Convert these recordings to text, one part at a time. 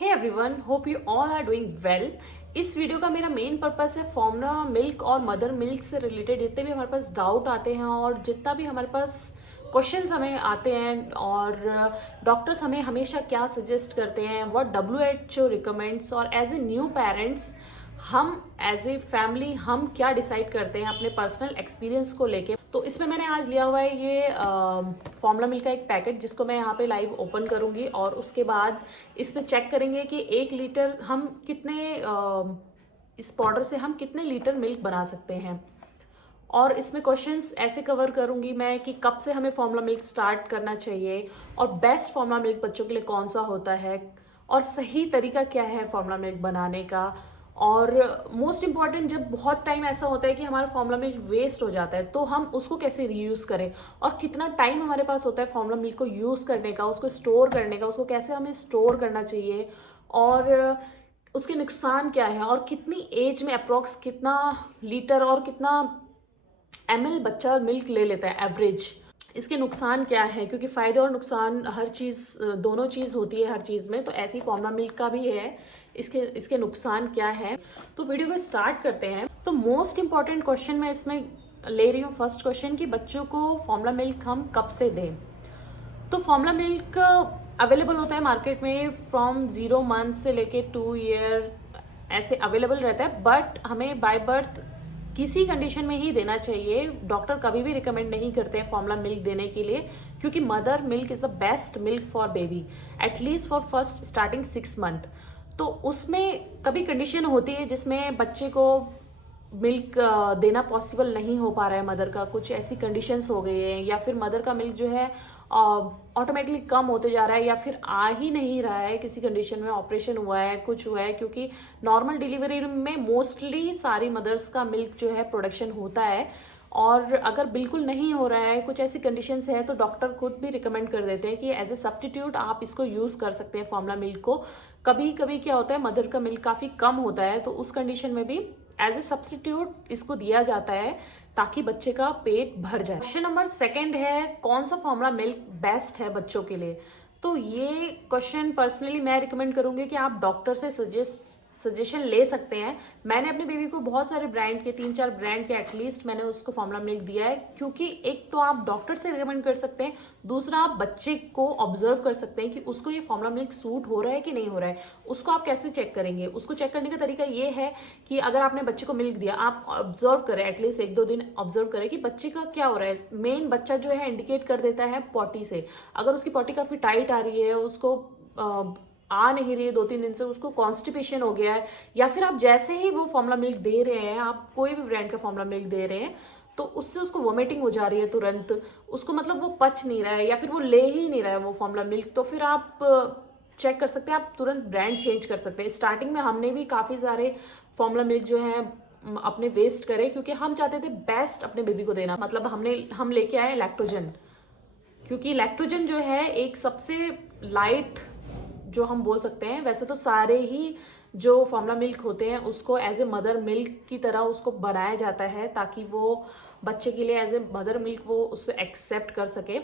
Hey everyone, hope you all are doing well. इस वीडियो का मेरा मेन पर्पस है फॉर्मूला मिल्क और मदर मिल्क से रिलेटेड जितने भी हमारे पास डाउट आते हैं और जितना भी हमारे पास क्वेश्चंस हमें आते हैं और डॉक्टर्स हमें हमेशा क्या सजेस्ट करते हैं, व्हाट WHO रिकमेंड्स, और एज ए न्यू पेरेंट्स हम एज ए फैमिली हम क्या डिसाइड करते हैं अपने पर्सनल एक्सपीरियंस को लेके। तो इसमें मैंने आज लिया हुआ है ये फॉर्मूला मिल्क का एक पैकेट जिसको मैं यहाँ पे लाइव ओपन करूंगी और उसके बाद इसमें चेक करेंगे कि 1 लीटर हम कितने इस पाउडर से हम कितने लीटर मिल्क बना सकते हैं। और इसमें क्वेश्चंस ऐसे कवर करूंगी मैं कि कब से हमें फॉर्मूला मिल्क स्टार्ट करना चाहिए और बेस्ट फॉर्मूला मिल्क बच्चों के लिए कौन सा होता है और सही तरीका क्या है फॉर्मूला मिल्क बनाने का। और मोस्ट इम्पॉर्टेंट, जब बहुत टाइम ऐसा होता है कि हमारा फॉर्मूला मिल्क वेस्ट हो जाता है तो हम उसको कैसे रीयूज़ करें और कितना टाइम हमारे पास होता है फॉर्मूला मिल्क को यूज़ करने का, उसको स्टोर करने का, उसको कैसे हमें स्टोर करना चाहिए और उसके नुकसान क्या है और कितनी एज में अप्रॉक्स कितना लीटर और कितना ml बच्चा मिल्क ले लेता है एवरेज। इसके नुकसान क्या है, क्योंकि फ़ायदे और नुकसान हर चीज़ दोनों चीज़ होती है हर चीज़ में, तो ऐसी फॉर्मूला मिल्क का भी है। इसके नुकसान क्या है, तो वीडियो को स्टार्ट करते हैं। तो मोस्ट इंपॉर्टेंट क्वेश्चन मैं इसमें ले रही हूँ, फर्स्ट क्वेश्चन कि बच्चों को फॉर्मूला मिल्क हम कब से दें। तो फॉर्मूला मिल्क अवेलेबल होता है मार्केट में फ्रॉम 0 मंथ से लेके 2 ईयर ऐसे अवेलेबल रहता है, बट हमें बाय बर्थ किसी कंडीशन में ही देना चाहिए। डॉक्टर कभी भी रिकमेंड नहीं करते हैं फॉर्मूला मिल्क देने के लिए, क्योंकि mother milk is the best milk for baby at least for first starting 6 month. तो उसमें कभी कंडीशन होती है जिसमें बच्चे को मिल्क देना पॉसिबल नहीं हो पा रहा है, मदर का कुछ ऐसी कंडीशंस हो गई है या फिर मदर का मिल्क जो है ऑटोमेटिकली कम होते जा रहा है या फिर आ ही नहीं रहा है, किसी कंडीशन में ऑपरेशन हुआ है, कुछ हुआ है, क्योंकि नॉर्मल डिलीवरी में मोस्टली सारी मदर्स का मिल्क जो है प्रोडक्शन होता है। और अगर बिल्कुल नहीं हो रहा है, कुछ ऐसी कंडीशंस है, तो डॉक्टर खुद भी रिकमेंड कर देते हैं कि एज ए सब्स्टिट्यूट आप इसको यूज़ कर सकते हैं फॉर्मूला मिल्क को। कभी कभी क्या होता है मदर का मिल्क काफ़ी कम होता है, तो उस कंडीशन में भी एज ए सब्स्टिट्यूट इसको दिया जाता है ताकि बच्चे का पेट भर जाए। क्वेश्चन नंबर 2 है, कौन सा फॉर्मूला मिल्क बेस्ट है बच्चों के लिए। तो ये क्वेश्चन पर्सनली मैं रिकमेंड करूंगी कि आप डॉक्टर से सजेशन ले सकते हैं। मैंने अपनी बेबी को बहुत सारे ब्रांड के 3-4 ब्रांड के एटलीस्ट मैंने उसको फॉर्मूला मिल्क दिया है, क्योंकि एक तो आप डॉक्टर से रिकमेंड कर सकते हैं, दूसरा आप बच्चे को ऑब्जर्व कर सकते हैं कि उसको ये फॉर्मूला मिल्क सूट हो रहा है कि नहीं हो रहा है। उसको आप कैसे चेक करेंगे, उसको चेक करने का तरीका ये है कि अगर आपने बच्चे को मिल्क दिया, आप ऑब्जर्व करें, एटलीस्ट 1-2 दिन ऑब्जर्व करें कि बच्चे का क्या हो रहा है। मेन बच्चा जो है इंडिकेट कर देता है पॉटी से, अगर उसकी पॉटी काफ़ी टाइट आ रही है, उसको आ नहीं रही है 2-3 दिन से, उसको कॉन्स्टिपेशन हो गया है, या फिर आप जैसे ही वो फॉर्मूला मिल्क दे रहे हैं, आप कोई भी ब्रांड का फॉर्मूला मिल्क दे रहे हैं, तो उससे उसको वोमिटिंग हो जा रही है तुरंत, उसको मतलब वो पच नहीं रहा है या फिर वो ले ही नहीं रहा है वो फॉर्मूला मिल्क, तो फिर आप चेक कर सकते हैं, आप तुरंत ब्रांड चेंज कर सकते हैं। स्टार्टिंग में हमने भी काफ़ी सारे फॉर्मूला मिल्क जो है अपने वेस्ट करे, क्योंकि हम चाहते थे बेस्ट अपने बेबी को देना। मतलब हम लेके आए लैक्टोजन, क्योंकि लैक्टोजन जो है एक सबसे लाइट जो हम बोल सकते हैं, वैसे तो सारे ही जो फॉर्मूला मिल्क होते हैं उसको एज ए मदर मिल्क की तरह उसको बनाया जाता है ताकि वो बच्चे के लिए एज ए मदर मिल्क वो उससे एक्सेप्ट कर सके।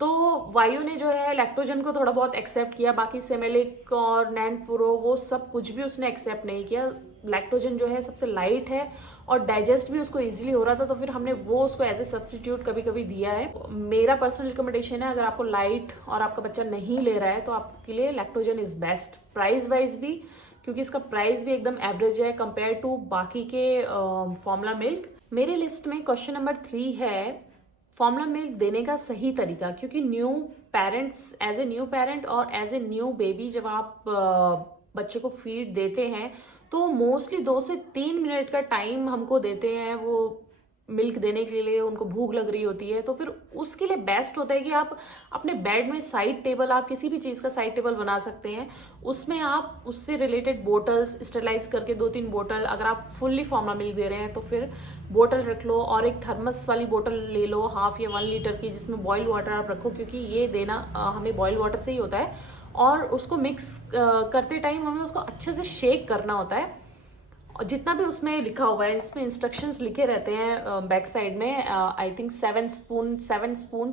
तो वायु ने जो है लैक्टोजन को थोड़ा बहुत एक्सेप्ट किया, बाकी सेमेलिक और नैन प्रो वो सब कुछ भी उसने एक्सेप्ट नहीं किया। लैक्टोजन जो है सबसे लाइट है और डाइजेस्ट भी उसको इजीली हो रहा था, तो फिर हमने वो उसको एज ए सब्स्टिट्यूट कभी कभी दिया है। मेरा पर्सनल रिकमेंडेशन है, अगर आपको लाइट और आपका बच्चा नहीं ले रहा है तो आपके लिए lactogen is best, price wise भी, क्योंकि इसका प्राइस भी एकदम एवरेज है कंपेयर टू बाकी के फॉर्मूला मिल्क। मेरी लिस्ट में क्वेश्चन नंबर 3 है, फॉर्मूला मिल्क देने का सही तरीका। क्योंकि new parents, as a new parent और एज ए न्यू बेबी, जब आप बच्चे को फीड देते हैं तो मोस्टली 2 से 3 मिनट का टाइम हमको देते हैं वो मिल्क देने के लिए। उनको भूख लग रही होती है, तो फिर उसके लिए बेस्ट होता है कि आप अपने बेड में साइड टेबल, आप किसी भी चीज़ का साइड टेबल बना सकते हैं, उसमें आप उससे रिलेटेड बोटल्स स्टरलाइज करके 2-3 बोतल, अगर आप फुल्ली फॉर्मूला मिल्क दे रहे हैं तो फिर बोतल रख लो, और एक थर्मस वाली बोतल ले लो 1/2 या 1 लीटर की, जिसमें बॉइल्ड वाटर आप रखो, क्योंकि ये देना हमें बॉइल्ड वाटर से ही होता है। और उसको मिक्स करते टाइम हमें उसको अच्छे से शेक करना होता है। और जितना भी उसमें लिखा हुआ है, इसमें इंस्ट्रक्शंस लिखे रहते हैं बैक साइड में। आई थिंक 7 स्पून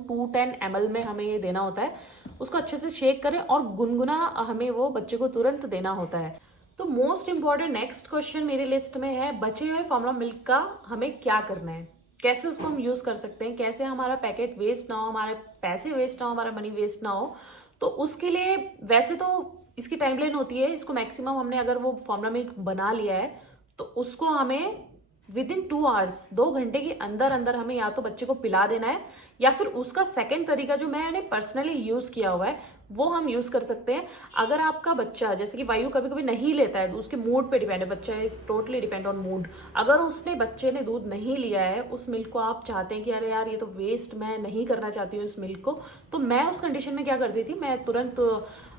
210 ml में हमें ये देना होता है। उसको अच्छे से शेक करें और गुनगुना हमें वो बच्चे को तुरंत देना होता है। तो मोस्ट इम्पॉर्टेंट नेक्स्ट क्वेश्चन मेरी लिस्ट में है, बचे हुए फॉर्मूला मिल्क का हमें क्या करना है, कैसे उसको हम यूज कर सकते हैं, कैसे हमारा पैकेट वेस्ट ना हो, हमारे पैसे वेस्ट ना हो, हमारा मनी वेस्ट ना हो। तो उसके लिए वैसे तो इसकी टाइमलाइन होती है, इसको मैक्सिमम हमने अगर वो फॉर्मूला मिल्क बना लिया है तो उसको हमें विद इन 2 आवर्स 2 घंटे के अंदर अंदर हमें या तो बच्चे को पिला देना है, या फिर उसका सेकंड तरीका जो मैंने पर्सनली यूज किया हुआ है वो हम यूज कर सकते हैं। अगर आपका बच्चा, जैसे कि वायु कभी कभी नहीं लेता है, उसके मूड पे डिपेंड है, बच्चा है टोटली डिपेंड ऑन मूड। अगर बच्चे ने दूध नहीं लिया है, उस मिल्क को आप चाहते हैं कि अरे यार ये तो वेस्ट, मैं नहीं करना चाहती हूँ इस मिल्क को, तो मैं उस कंडीशन में क्या करती थी, मैं तुरंत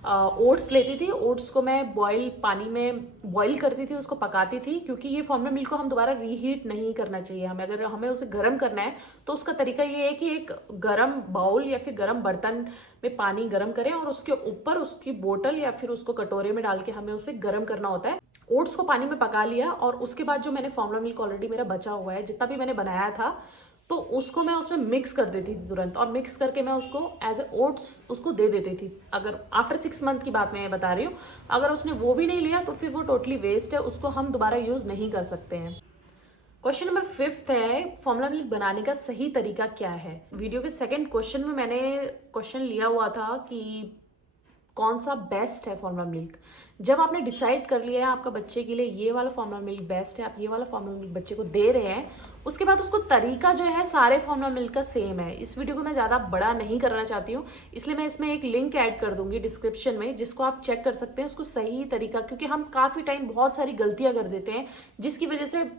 ओट्स लेती थी। ओट्स को मैं पानी में बॉईल करती थी, उसको पकाती थी, क्योंकि ये फॉर्मूला मिल्क को हम दोबारा रीहीट नहीं करना चाहिए हमें। अगर हमें उसे गर्म करना है तो उसका तरीका ये है कि एक गर्म बाउल या फिर गर्म बर्तन में पानी गर्म करें और उसके ऊपर उसकी बोतल या फिर उसको कटोरे में डाल के हमें उसे गर्म करना होता है। ओट्स को पानी में पका लिया और उसके बाद जो मैंने फॉर्मूला मिल्क ऑलरेडी मेरा बचा हुआ है, जितना भी मैंने बनाया था, तो उसको मैं उसमें मिक्स कर देती थी तुरंत, और मिक्स करके मैं उसको एज ए ओट्स उसको दे देती थी। अगर आफ्टर 6 मंथ की बात मैं बता रही हूँ, अगर उसने वो भी नहीं लिया तो फिर वो टोटली वेस्ट है, उसको हम दोबारा यूज नहीं कर सकते हैं। क्वेश्चन नंबर 5 है, फॉर्मूला मिल्क बनाने का सही तरीका क्या है। वीडियो के सेकंड क्वेश्चन में मैंने क्वेश्चन लिया हुआ था कि कौन सा बेस्ट है फॉर्मूला मिल्क। जब आपने डिसाइड कर लिया है आपका बच्चे के लिए ये वाला फॉर्मूला मिल्क बेस्ट है, आप ये वाला फॉर्मूला मिल्क बच्चे को दे रहे हैं, उसके बाद उसको तरीका जो है सारे फॉर्मूला मिल्क का सेम है। इस वीडियो को मैं ज़्यादा बड़ा नहीं करना चाहती हूँ, इसलिए मैं इसमें एक लिंक ऐड कर दूंगी डिस्क्रिप्शन में, जिसको आप चेक कर सकते हैं उसको सही तरीका, क्योंकि हम काफ़ी टाइम बहुत सारी गलतियां कर देते हैं जिसकी वजह से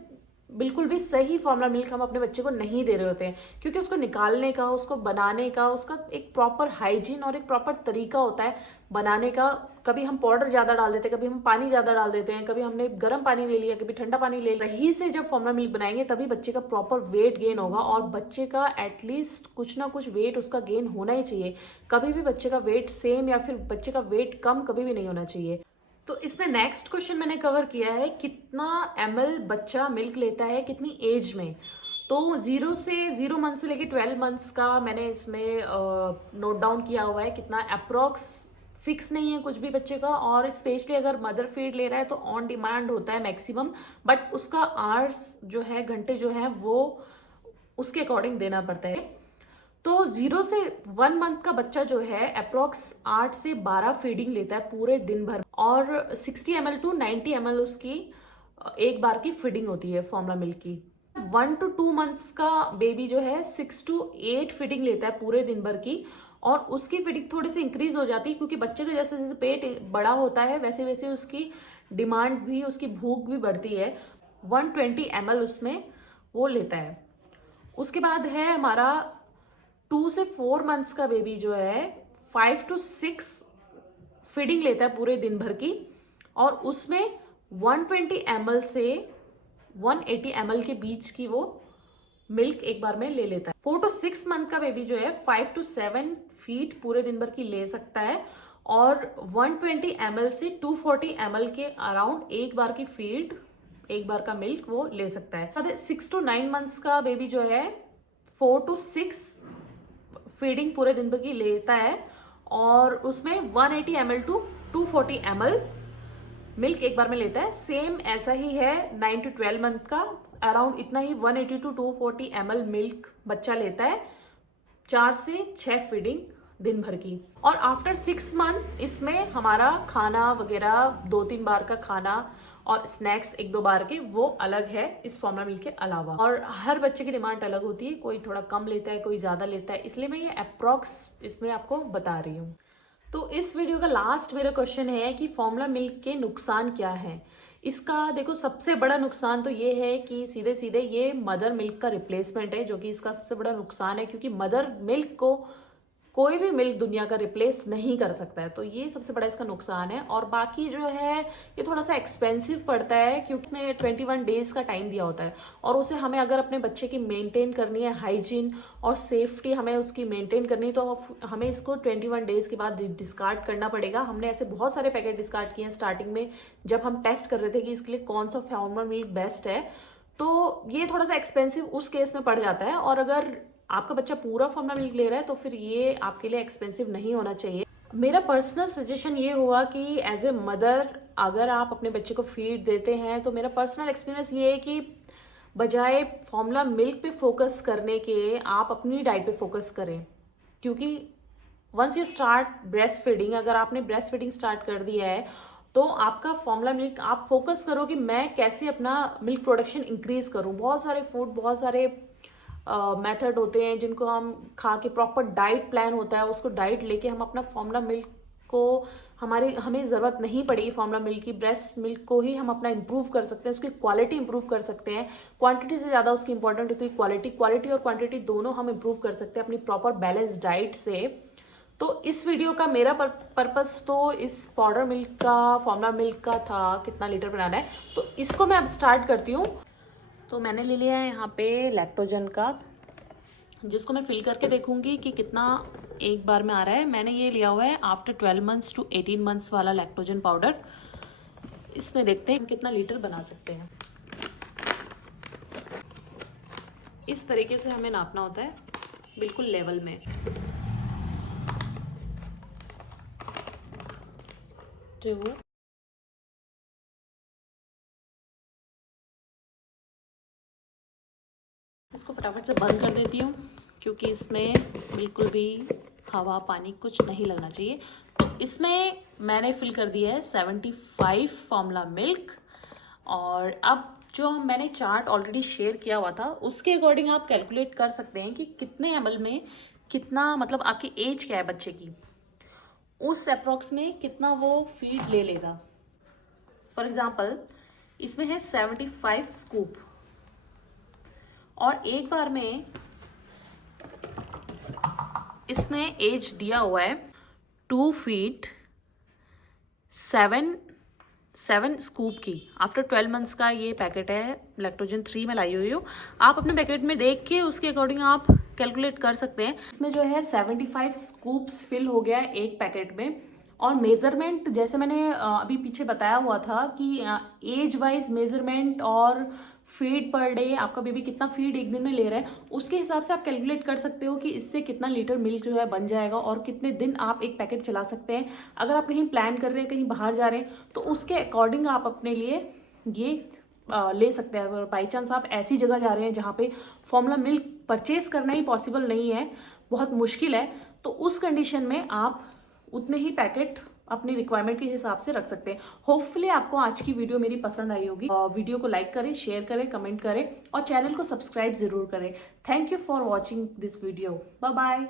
बिल्कुल भी सही फॉर्मूला मिल्क हम अपने बच्चे को नहीं दे रहे होते हैं। क्योंकि उसको निकालने का, उसको बनाने का, उसका एक प्रॉपर हाइजीन और एक प्रॉपर तरीका होता है बनाने का। कभी हम पाउडर ज़्यादा डाल देते हैं, कभी हम पानी ज़्यादा डाल देते हैं, कभी हमने गर्म पानी ले लिया, कभी ठंडा पानी ले लिया। सही से जब फॉर्मूला मिल्क बनाएंगे तभी बच्चे का प्रॉपर वेट गेन होगा, और बच्चे का एटलीस्ट कुछ ना कुछ वेट उसका गेन होना ही चाहिए। कभी भी बच्चे का वेट सेम या फिर बच्चे का वेट कम कभी भी नहीं होना चाहिए। तो इसमें नेक्स्ट क्वेश्चन मैंने कवर किया है, कितना ml बच्चा मिल्क लेता है कितनी एज में। तो 0 मंथ से लेके 12 मंथ्स का मैंने इसमें नोट डाउन किया हुआ है, कितना अप्रोक्स फिक्स नहीं है कुछ भी बच्चे का। और स्पेशली अगर मदर फीड ले रहा है तो ऑन डिमांड होता है मैक्सिमम, बट उसका आवर्स जो है, घंटे जो है, वो उसके अकॉर्डिंग देना पड़ता है। तो 0 से 1 मंथ का बच्चा जो है अप्रोक्स 8 से 12 फीडिंग लेता है पूरे दिन भर, और 60 ml to 90 ml उसकी एक बार की फीडिंग होती है फॉर्मूला मिल्क की। 1 to 2 मंथ्स का बेबी जो है 6 to 8 फीडिंग लेता है पूरे दिन भर की, और उसकी फीडिंग थोड़ी सी इंक्रीज हो जाती है, क्योंकि बच्चे का जैसे जैसे पेट बड़ा होता है वैसे वैसे उसकी डिमांड भी, उसकी भूख भी बढ़ती है। 120 ml उसमें वो लेता है। उसके बाद है हमारा 2 से 4 मंथ्स का बेबी जो है 5 to 6 फीडिंग लेता है पूरे दिन भर की, और उसमें 120 ml से 180 ml के बीच की वो मिल्क एक बार में ले लेता है। 4 to 6 मंथ का बेबी जो है 5 to 7 फीड पूरे दिन भर की ले सकता है, और 120 ml से 240 ml के अराउंड एक बार की फीड, एक बार का मिल्क वो ले सकता है। 6 to 9 मंथ्स का बेबी जो है 4 to 6 फीडिंग पूरे दिन भर की लेता है, और उसमें 180 ml to 240 ml मिल्क एक बार में लेता है। सेम ऐसा ही है 9 to 12 मंथ का, अराउंड इतना ही 180 to 240 ml मिल्क बच्चा लेता है, 4 से 6 फीडिंग दिन भर की। और आफ्टर 6 मंथ इसमें हमारा खाना वगैरह 2-3 बार का खाना और स्नैक्स 1-2 बार के, वो अलग है इस फॉर्मूला मिल्क के अलावा। और हर बच्चे की डिमांड अलग होती है, कोई थोड़ा कम लेता है, कोई ज़्यादा लेता है, इसलिए मैं ये अप्रॉक्स इसमें आपको बता रही हूँ। तो इस वीडियो का लास्ट मेरा क्वेश्चन है कि फॉर्मूला मिल्क के नुकसान क्या है। इसका देखो, सबसे बड़ा नुकसान तो ये है कि सीधे सीधे ये मदर मिल्क का रिप्लेसमेंट है, जो कि इसका सबसे बड़ा नुकसान है, क्योंकि मदर मिल्क को कोई भी मिल्क दुनिया का रिप्लेस नहीं कर सकता है। तो ये सबसे बड़ा इसका नुकसान है। और बाकी जो है ये थोड़ा सा एक्सपेंसिव पड़ता है क्योंकि इसमें 21 डेज का टाइम दिया होता है और उसे हमें अगर अपने बच्चे की मेंटेन करनी है, हाइजीन और सेफ्टी हमें उसकी मेंटेन करनी है, तो हमें इसको 21 डेज के बाद डिस्कार्ड करना पड़ेगा। हमने ऐसे बहुत सारे पैकेट डिस्कार्ड किए हैं स्टार्टिंग में जब हम टेस्ट कर रहे थे कि इसके लिए कौन सा फॉर्मूला मिल्क बेस्ट है। तो ये थोड़ा सा एक्सपेंसिव उस केस में पड़ जाता है। और अगर आपका बच्चा पूरा फॉर्मूला मिल्क ले रहा है तो फिर ये आपके लिए एक्सपेंसिव नहीं होना चाहिए। मेरा पर्सनल सजेशन ये हुआ कि एज ए मदर अगर आप अपने बच्चे को फीड देते हैं तो मेरा पर्सनल एक्सपीरियंस ये है कि बजाय फॉर्मूला मिल्क पे फोकस करने के आप अपनी डाइट पे फोकस करें। क्योंकि once you start breast feeding, अगर आपने ब्रेस्ट फीडिंग स्टार्ट कर दिया है तो आपका फॉर्मूला मिल्क आप फोकस करो कि मैं कैसे अपना मिल्क प्रोडक्शन इंक्रीज करूं। बहुत सारे फूड, बहुत सारे मेथड होते हैं जिनको हम खा के, प्रॉपर डाइट प्लान होता है, उसको डाइट लेके हम अपना फॉर्मूला मिल्क को हमें ज़रूरत नहीं पड़ेगी फॉर्मूला मिल्क की, ब्रेस्ट मिल्क को ही हम अपना इंप्रूव कर सकते हैं, उसकी क्वालिटी इंप्रूव कर सकते हैं। क्वांटिटी से ज़्यादा उसकी इंपॉर्टेंट होती है क्वालिटी और क्वांटिटी दोनों हम इंप्रूव कर सकते हैं अपनी प्रॉपर बैलेंस डाइट से। तो इस वीडियो का मेरा पर्पस तो इस पाउडर मिल्क का, फॉर्मूला मिल्क का था, कितना लीटर बनाना है। तो इसको मैं अब स्टार्ट करती हूँ। तो मैंने ले लिया है यहाँ पे लैक्टोजन का, जिसको मैं फिल करके देखूंगी कि कितना एक बार में आ रहा है। मैंने ये लिया हुआ है आफ्टर 12 मंथ्स टू 18 मंथ्स वाला लैक्टोजन पाउडर। इसमें देखते हैं हम कितना लीटर बना सकते हैं। इस तरीके से हमें नापना होता है, बिल्कुल लेवल में। इसको फटाफट से बंद कर देती हूँ क्योंकि इसमें बिल्कुल भी हवा, पानी कुछ नहीं लगना चाहिए। तो इसमें मैंने फिल कर दिया है 75 फॉर्मूला मिल्क। और अब जो मैंने चार्ट ऑलरेडी शेयर किया हुआ था उसके अकॉर्डिंग आप कैलकुलेट कर सकते हैं कि कितने ml में कितना, मतलब आपकी एज क्या है बच्चे की, उस अप्रॉक्स में कितना वो फीड ले लेगा। फॉर एग्जाम्पल इसमें है 75 स्कूप और एक बार में इसमें एज दिया हुआ है 2 फीट 7 स्कूप की। आफ्टर 12 मंथ्स का ये पैकेट है, लैक्टोजन 3 में लाई हुई हूँ। आप अपने पैकेट में देख के उसके अकॉर्डिंग आप कैलकुलेट कर सकते हैं। इसमें जो है 75 स्कूप्स फिल हो गया है एक पैकेट में। और मेजरमेंट जैसे मैंने अभी पीछे बताया हुआ था कि एज वाइज मेजरमेंट और फीड पर डे, आपका बेबी कितना फीड एक दिन में ले रहा है, उसके हिसाब से आप कैलकुलेट कर सकते हो कि इससे कितना लीटर मिल्क जो है बन जाएगा और कितने दिन आप एक पैकेट चला सकते हैं। अगर आप कहीं प्लान कर रहे हैं, कहीं बाहर जा रहे हैं, तो उसके अकॉर्डिंग आप अपने लिए ये ले सकते हैं। अगर बाई चांस आप ऐसी जगह जा रहे हैं जहाँ पे फॉर्मूला मिल्क परचेज करना ही पॉसिबल नहीं है, बहुत मुश्किल है, तो उस कंडीशन में आप उतने ही पैकेट अपनी रिक्वायरमेंट के हिसाब से रख सकते हैं। होपफुली आपको आज की वीडियो मेरी पसंद आई होगी। वीडियो को लाइक करें, शेयर करें, कमेंट करें और चैनल को सब्सक्राइब जरूर करें। Thank you for watching this video. Bye bye.